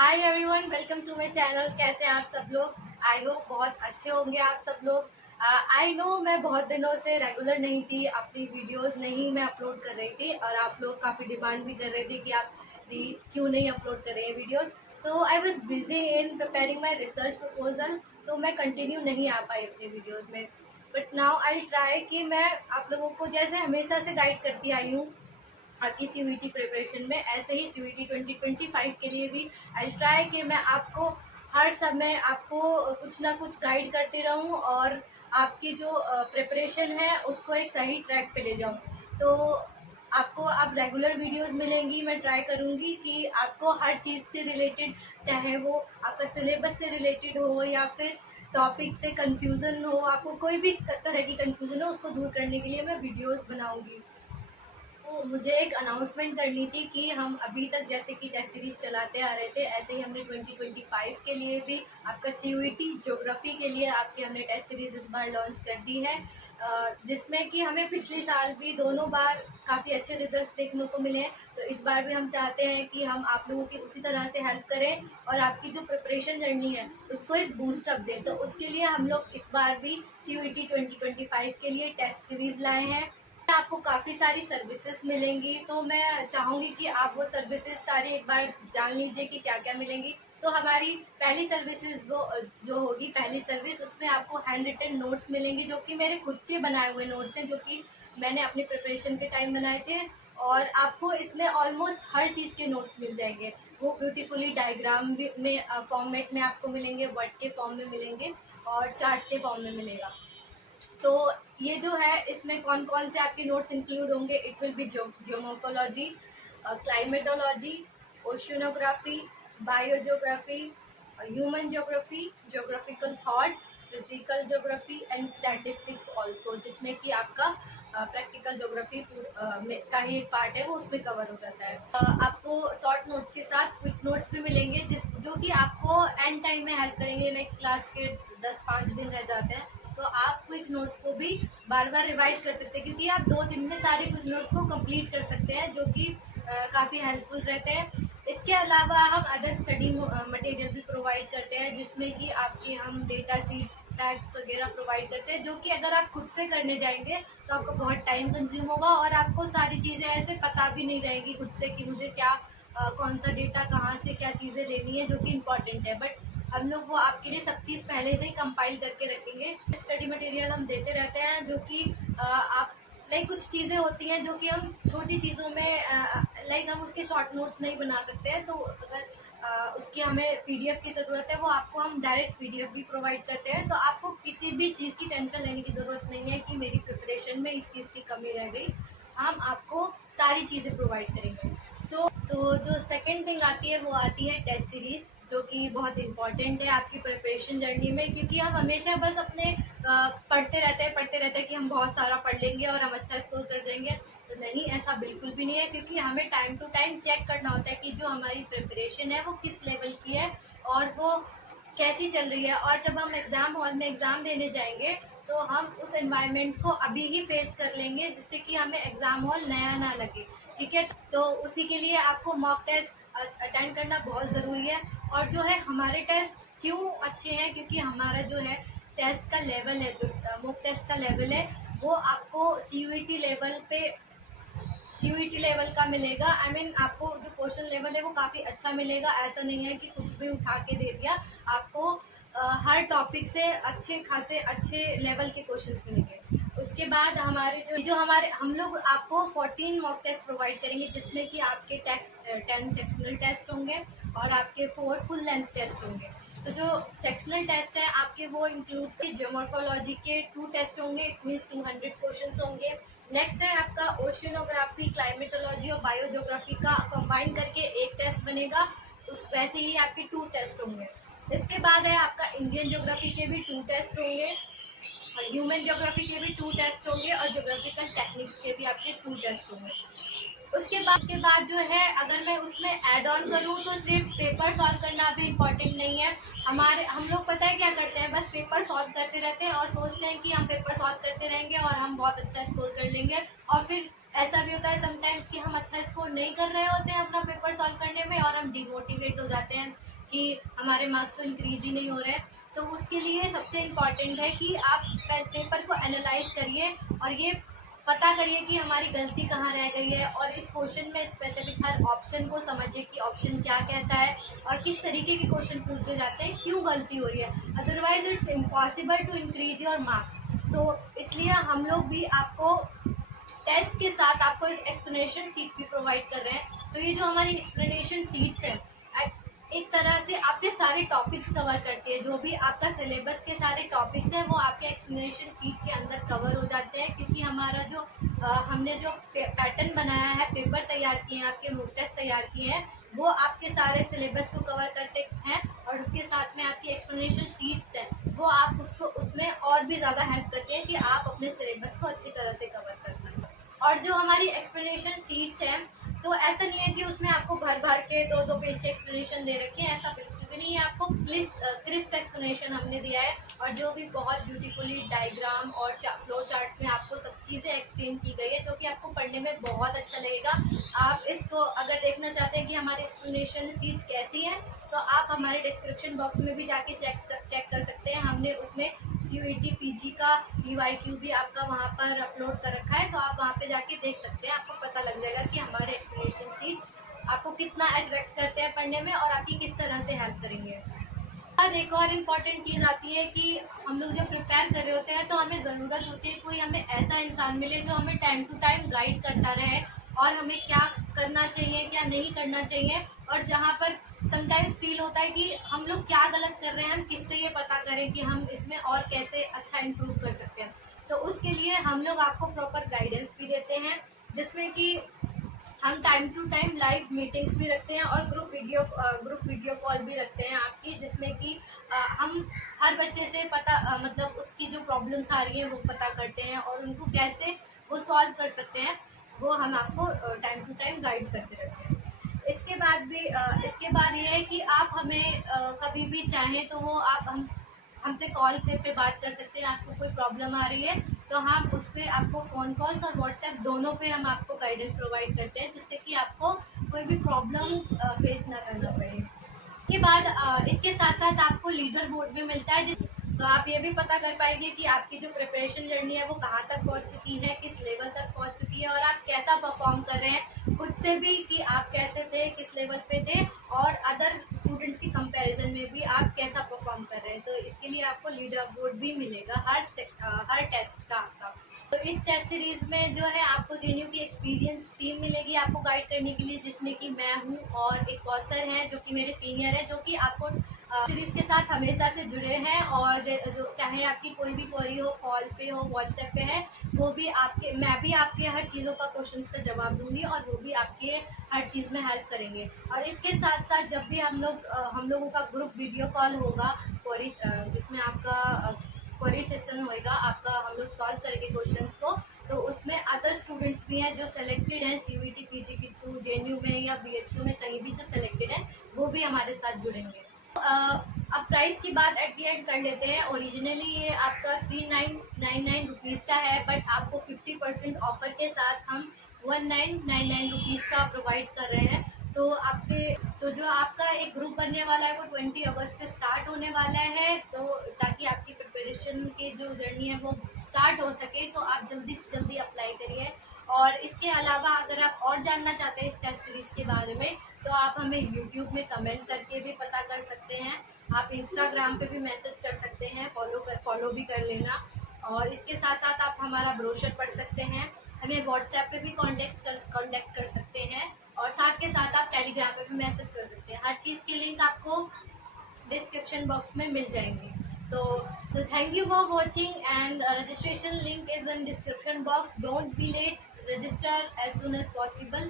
Hi everyone, welcome to my channel. कैसे हैं आप सब लोग? आई होप बहुत अच्छे होंगे आप सब लोग। आई नो मैं बहुत दिनों से रेगुलर नहीं थी, अपनी वीडियोस नहीं मैं अपलोड कर रही थी और आप लोग काफ़ी डिमांड भी कर रहे थे कि आप क्यों नहीं अपलोड कर रहे हैं videos. So I was busy in preparing my research proposal, तो मैं कंटिन्यू नहीं आ पाई अपनी वीडियोस में। बट नाउ आई ट्राई कि मैं आप लोगों को जैसे हमेशा से गाइड करती आई हूँ आपकी सीयूईटी प्रिपरेशन में, ऐसे ही सीयूईटी 2025 के लिए भी आई ट्राई कि मैं आपको हर समय आपको कुछ ना कुछ गाइड करती रहूं और आपकी जो प्रिपरेशन है उसको एक सही ट्रैक पे ले जाऊं। तो आपको अब रेगुलर वीडियोस मिलेंगी। मैं ट्राई करूंगी कि आपको हर चीज़ से रिलेटेड, चाहे वो आपका सिलेबस से रिलेटेड हो या फिर टॉपिक से कंफ्यूजन हो, आपको कोई भी तरह की कंफ्यूजन हो उसको दूर करने के लिए मैं वीडियोस बनाऊंगी। तो मुझे एक अनाउंसमेंट करनी थी कि हम अभी तक जैसे कि टेस्ट सीरीज चलाते आ रहे थे, ऐसे ही हमने 2025 के लिए भी आपका सीयूईटी ज्योग्राफी के लिए आपकी हमने टेस्ट सीरीज इस बार लॉन्च कर दी है, जिसमें कि हमें पिछले साल भी दोनों बार काफ़ी अच्छे रिजल्ट्स देखने को मिले हैं। तो इस बार भी हम चाहते हैं कि हम आप लोगों की उसी तरह से हेल्प करें और आपकी जो प्रिपरेशन जर्नी है उसको एक बूस्टअप दें। तो उसके लिए हम लोग इस बार भी सीयूईटी 2025 के लिए टेस्ट सीरीज लाए हैं। आपको काफ़ी सारी सर्विसेज मिलेंगी, तो मैं चाहूँगी कि आप वो सर्विसेज सारी एक बार जान लीजिए कि क्या क्या मिलेंगी। तो हमारी पहली सर्विसेज वो जो होगी, पहली सर्विस उसमें आपको हैंड रिटन नोट्स मिलेंगे, जो कि मेरे खुद के बनाए हुए नोट्स हैं, जो कि मैंने अपनी प्रिपरेशन के टाइम बनाए थे। और आपको इसमें ऑलमोस्ट हर चीज़ के नोट्स मिल जाएंगे। वो ब्यूटीफुली डायग्राम में फॉर्मेट में आपको मिलेंगे, वर्ड के फॉर्म में मिलेंगे और चार्ट्स के फॉर्म में मिलेगा। तो ये जो है इसमें कौन कौन से आपके नोट्स इंक्लूड होंगे? It will be geomorphology, climatology, ओशियोनोग्राफी, biogeography, human geography, geographical thoughts, physical geography and statistics also, जिसमें कि आपका प्रैक्टिकल ज्योग्राफी का ही एक पार्ट है, वो उसमें कवर हो जाता है। आपको शॉर्ट नोट्स के साथ क्विक नोट्स भी मिलेंगे, जो कि आपको एंड टाइम में हेल्प करेंगे। लाइक क्लास के 10-5 दिन रह जाते हैं तो आप क्विक नोट्स को भी बार बार रिवाइज कर सकते हैं, क्योंकि आप 2 दिन में सारे क्विक नोट्स को कंप्लीट कर सकते हैं, जो कि काफ़ी हेल्पफुल रहते हैं। इसके अलावा हम अदर स्टडी मटेरियल भी प्रोवाइड करते हैं, जिसमें कि आपके हम डेटा शीट्स, फैक्ट्स वगैरह प्रोवाइड करते हैं, जो कि अगर आप खुद से करने जाएंगे तो आपको बहुत टाइम कंज्यूम होगा और आपको सारी चीज़ें ऐसे पता भी नहीं रहेंगी खुद से कि मुझे क्या कौन सा डेटा कहाँ से क्या चीज़ें लेनी है जो कि इम्पॉर्टेंट है। बट हम लोग वो आपके लिए सब चीज़ पहले से ही कंपाइल करके रखेंगे। स्टडी मटेरियल हम देते रहते हैं, जो कि आप लाइक कुछ चीज़ें होती हैं जो कि हम छोटी चीज़ों में लाइक हम उसके शॉर्ट नोट्स नहीं बना सकते हैं, तो अगर उसकी हमें पीडीएफ की ज़रूरत है, वो आपको हम डायरेक्ट पीडीएफ भी प्रोवाइड करते हैं। तो आपको किसी भी चीज़ की टेंशन लेने की ज़रूरत नहीं है कि मेरी प्रिपरेशन में इस चीज़ की कमी रह गई। हम आपको सारी चीज़ें प्रोवाइड करेंगे। तो जो सेकेंड थिंग आती है वो आती है टेस्ट सीरीज, जो कि बहुत इंपॉर्टेंट है आपकी प्रिपरेशन जर्नी में, क्योंकि हम हमेशा बस अपने पढ़ते रहते हैं कि हम बहुत सारा पढ़ लेंगे और हम अच्छा स्कोर कर जाएंगे। तो नहीं, ऐसा बिल्कुल भी नहीं है, क्योंकि हमें टाइम टू टाइम चेक करना होता है कि जो हमारी प्रिपरेशन है वो किस लेवल की है और वो कैसी चल रही है। और जब हम एग्ज़ाम हॉल में एग्ज़ाम देने जाएंगे तो हम उस एनवायरनमेंट को अभी ही फेस कर लेंगे, जिससे कि हमें एग्ज़ाम हॉल नया ना लगे। ठीक है, तो उसी के लिए आपको मॉक टेस्ट अटेंड करना बहुत ज़रूरी है। और जो है हमारे टेस्ट क्यों अच्छे हैं, क्योंकि हमारा जो है टेस्ट का लेवल है, जो मॉक टेस्ट का लेवल है, वो आपको सीयूईटी लेवल का मिलेगा। आई मीन आपको जो क्वेश्चन लेवल है वो काफ़ी अच्छा मिलेगा। ऐसा नहीं है कि कुछ भी उठा के दे दिया, आपको हर टॉपिक से अच्छे खासे अच्छे लेवल के क्वेश्चन मिलेंगे। उसके बाद हमारे हम लोग आपको 14 मॉक टेस्ट प्रोवाइड करेंगे, जिसमें कि आपके टेस्ट 10 सेक्शनल टेस्ट होंगे और आपके 4 फुल लेंथ टेस्ट होंगे। तो जो सेक्शनल टेस्ट है आपके वो इंक्लूड जियोमॉर्फोलॉजी के 2 टेस्ट होंगे, इट मीन्स 200 क्वेश्चन होंगे। नेक्स्ट है आपका ओशियोनोग्राफी, क्लाइमेटोलॉजी और बायोजियोग्राफी का कंबाइन करके एक टेस्ट बनेगा। उस वैसे ही आपके 2 टेस्ट होंगे। इसके बाद है आपका इंडियन ज्योग्राफी के भी 2 टेस्ट होंगे और ह्यूमन ज्योग्राफी के भी 2 टेस्ट होंगे और ज्योग्राफिकल टेक्निक्स के भी आपके 2 टेस्ट होंगे। उसके बाद जो है, अगर मैं उसमें ऐड ऑन करूँ तो सिर्फ पेपर सॉल्व करना भी इम्पोर्टेंट नहीं है। हम लोग पता है क्या करते हैं, बस पेपर सॉल्व करते रहते हैं और सोचते हैं कि हम पेपर सॉल्व करते रहेंगे और हम बहुत अच्छा स्कोर कर लेंगे। और फिर ऐसा भी होता है समटाइम्स कि हम अच्छा स्कोर नहीं कर रहे होते हैं अपना पेपर सॉल्व करने में और हम डिमोटिवेट हो जाते हैं। कि हमारे मार्क्स तो इंक्रीज ही नहीं हो रहे हैं। तो उसके लिए सबसे इम्पॉर्टेंट है कि आप पेपर को एनालाइज करिए और ये पता करिए कि हमारी गलती कहाँ रह गई है, और इस क्वेश्चन में स्पेसिफिक हर ऑप्शन को समझिए कि ऑप्शन क्या कहता है और किस तरीके के क्वेश्चन पूछे जाते हैं, क्यों गलती हो रही है। Otherwise it's impossible to increase your marks. तो इसलिए हम लोग भी आपको टेस्ट के साथ आपको एक एक्सप्लेनेशन सीट भी प्रोवाइड कर रहे हैं। तो ये जो हमारी एक्सप्लेनेशन सीट्स है एक तरह से आपके सारे टॉपिक्स कवर करती है। जो भी आपका सिलेबस के सारे टॉपिक्स हैं वो आपके एक्सप्लेनेशन सीट के अंदर कवर हो जाते हैं, क्योंकि हमारा जो हमने जो पैटर्न बनाया है, पेपर तैयार किए हैं, आपके मॉक टेस्ट तैयार किए हैं, वो आपके सारे सिलेबस को कवर करते हैं। और उसके साथ में आपकी एक्सप्लेनेशन शीट्स हैं वो आप उसको उसमें और भी ज़्यादा हेल्प करते हैं कि आप अपने सिलेबस को अच्छी तरह से कवर कर पाएं। और जो हमारी एक्सप्लेनेशन शीट्स हैं तो ऐसा नहीं है कि उसमें आपको भर भर के 2-2 पेज के एक्सप्लेनेशन दे रखे हैं, ऐसा बिल्कुल भी नहीं है। आपको क्रिस्प एक्सप्लेनेशन हमने दिया है, और जो भी बहुत ब्यूटीफुली डायग्राम और फ्लो चार्ट्स में आपको सब चीज़ें एक्सप्लेन की गई है, जो कि आपको पढ़ने में बहुत अच्छा लगेगा। आप इसको अगर देखना चाहते हैं कि हमारी एक्सप्लेनेशन शीट कैसी है, तो आप हमारे डिस्क्रिप्शन बॉक्स में भी जाके चेक कर सकते हैं। हमने उसमें CUET PG का DYQ भी आपका वहाँ पर अपलोड कर रखा है, तो आप वहाँ पे जाके देख सकते हैं। आपको पता लग जाएगा कि हमारे एक्सप्लेनेशन शीट्स आपको कितना अट्रैक्ट करते हैं पढ़ने में और आपकी किस तरह से हेल्प करेंगे। और एक और इम्पॉर्टेंट चीज़ आती है कि हम लोग जब प्रिपेयर कर रहे होते हैं तो हमें ज़रूरत होती है कोई हमें ऐसा इंसान मिले जो हमें टाइम टू टाइम गाइड करता रहे और हमें क्या करना चाहिए क्या नहीं करना चाहिए। और जहाँ पर समटाइम्स फील होता है कि हम लोग क्या गलत कर रहे हैं, हम किससे ये पता करें कि हम इसमें और कैसे अच्छा इम्प्रूव कर सकते हैं। तो उसके लिए हम लोग आपको प्रॉपर गाइडेंस भी देते हैं, जिसमें कि हम time to time live meetings भी रखते हैं और ग्रुप वीडियो कॉल भी रखते हैं आपकी, जिसमें कि हम हर बच्चे से मतलब उसकी जो प्रॉब्लम्स आ रही हैं वो पता करते हैं और उनको कैसे वो सॉल्व कर सकते हैं, वो हम आपको टाइम टू टाइम गाइड करते रहते हैं। इसके बाद ये है कि आप हमें कभी भी चाहें तो वो आप हमसे कॉल पे बात कर सकते हैं। आपको कोई प्रॉब्लम आ रही है तो हम उस पर आपको फ़ोन कॉल्स और व्हाट्सएप दोनों पे हम आपको गाइडेंस प्रोवाइड करते हैं, जिससे कि आपको कोई भी प्रॉब्लम फेस ना करना पड़े। इसके बाद इसके साथ साथ आपको लीडर बोर्ड भी मिलता है, तो आप ये भी पता कर पाएंगे कि आपकी जो प्रिपरेशन जर्नी है वो कहाँ तक पहुँच चुकी है, किस लेवल तक पहुँच चुकी है और आप कैसा परफॉर्म कर रहे हैं खुद से भी, कि आप कैसे थे, किस लेवल पे थे और अदर स्टूडेंट्स की कंपैरिजन में भी आप कैसा परफॉर्म कर रहे हैं। तो इसके लिए आपको लीडर बोर्ड भी मिलेगा हर टेस्ट का आपका। तो इस टेस्ट सीरीज में जो है आपको JNU की एक्सपीरियंस टीम मिलेगी आपको गाइड करने के लिए, जिसमें कि मैं हूँ और एक कौसर है जो कि मेरे सीनियर है, जो कि आपको सीरीज के साथ हमेशा से जुड़े हैं। और जो चाहे आपकी कोई भी क्वेरी हो, कॉल पे हो, व्हाट्सएप पे है, वो भी मैं भी आपके हर चीज़ों का क्वेश्चंस का जवाब दूंगी और वो भी आपके हर चीज़ में हेल्प करेंगे। और इसके साथ साथ जब भी हम लोगों का ग्रुप वीडियो कॉल होगा क्वेरी, जिसमें आपका क्वेरी सेशन होएगा आपका, हम लोग सॉल्व करेंगे क्वेश्चंस को, तो उसमें अदर स्टूडेंट्स भी हैं जो सेलेक्टेड हैं CUET PG के थ्रू, JNU में या BHU में कहीं भी जो सेलेक्टेड हैं वो भी हमारे साथ जुड़ेंगे। अब प्राइस की बात एट दी एंड कर लेते हैं। ओरिजिनली ये आपका 3999 रुपीज़ का है, बट आपको 50% ऑफर के साथ हम 1999 रुपीज़ का प्रोवाइड कर रहे हैं। तो जो आपका एक ग्रुप बनने वाला है वो 20 अगस्त से स्टार्ट होने वाला है, तो ताकि आपकी प्रिपरेशन की जो जर्नी है वो स्टार्ट हो सके, तो आप जल्दी से जल्दी अप्लाई करिए। और इसके अलावा अगर आप और जानना चाहते हैं इस टेस्ट सीरीज़ के बारे में, तो आप हमें YouTube में कमेंट करके भी पता कर सकते हैं। आप Instagram पे भी मैसेज कर सकते हैं, फॉलो भी कर लेना। और इसके साथ साथ आप हमारा ब्रोशर पढ़ सकते हैं, हमें WhatsApp पे भी कॉन्टेक्ट कर सकते हैं और साथ के साथ आप टेलीग्राम पे भी मैसेज कर सकते हैं। हर चीज़ की लिंक आपको डिस्क्रिप्शन बॉक्स में मिल जाएंगी। So thank you for watching, and registration link is in description box. Don't be late. Register as soon as possible.